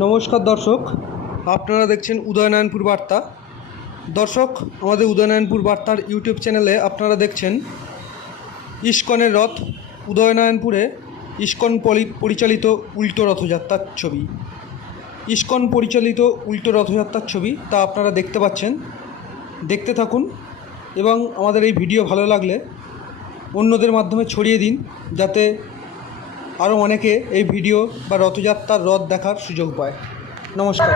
নমস্কার দর্শক, আপনারা দেখছেন উদয়নারায়ণপুর বার্তা। দর্শক, আমাদের উদয়নারায়ণপুর বার্তার ইউটিউব চ্যানেলে আপনারা দেখছেন ইস্কনের রথ। উদয়নারায়ণপুরে ইস্কন পরিচালিত উল্টো রথযাত্রার ছবি, ইস্কন পরিচালিত উল্টো রথযাত্রার ছবি তা আপনারা দেখতে পাচ্ছেন। দেখতে থাকুন এবং আমাদের এই ভিডিও ভালো লাগলে অন্যদের মাধ্যমে ছড়িয়ে দিন, যাতে আরও অনেকে এই ভিডিও বা রথযাত্রার রথ দেখার সুযোগ পায়। নমস্কার।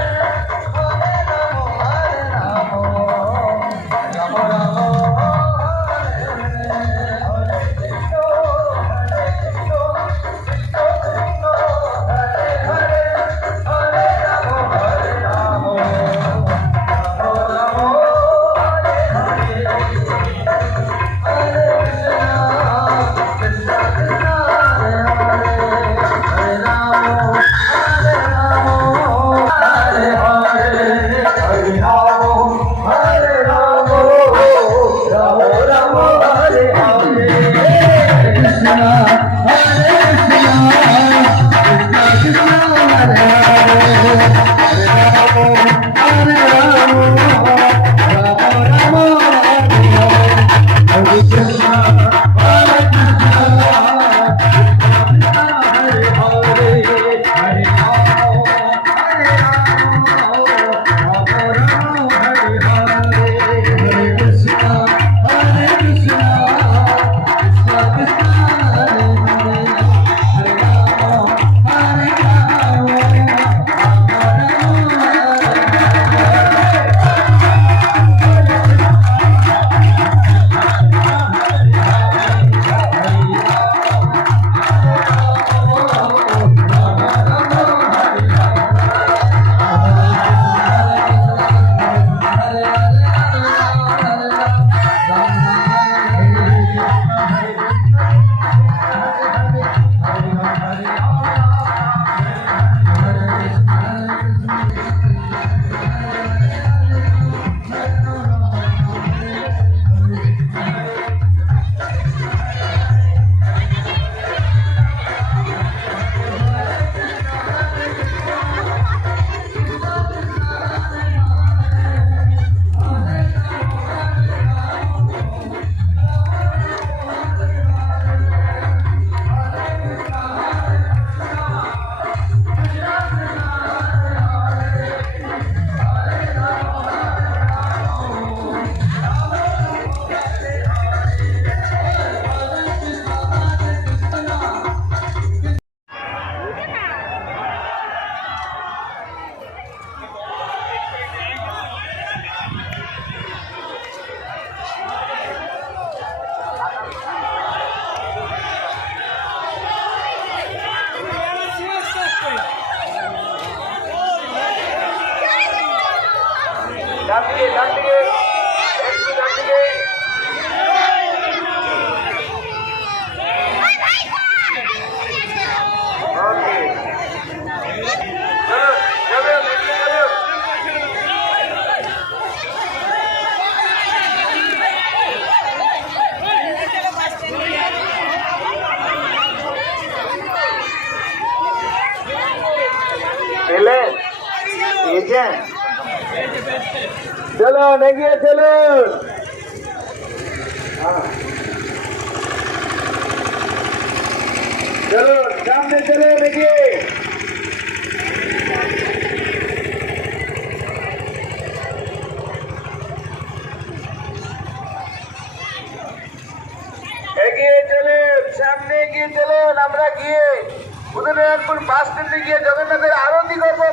चलो नेगिए चलो चलो सामने चलो नेगिए এগিয়ে চলে সামনে এগিয়ে চলুন। আমরা গিয়ে উদয়নারায়ণপুর বাস স্ট্যান্ডে গিয়ে জগন্নাথের আরতি করবো।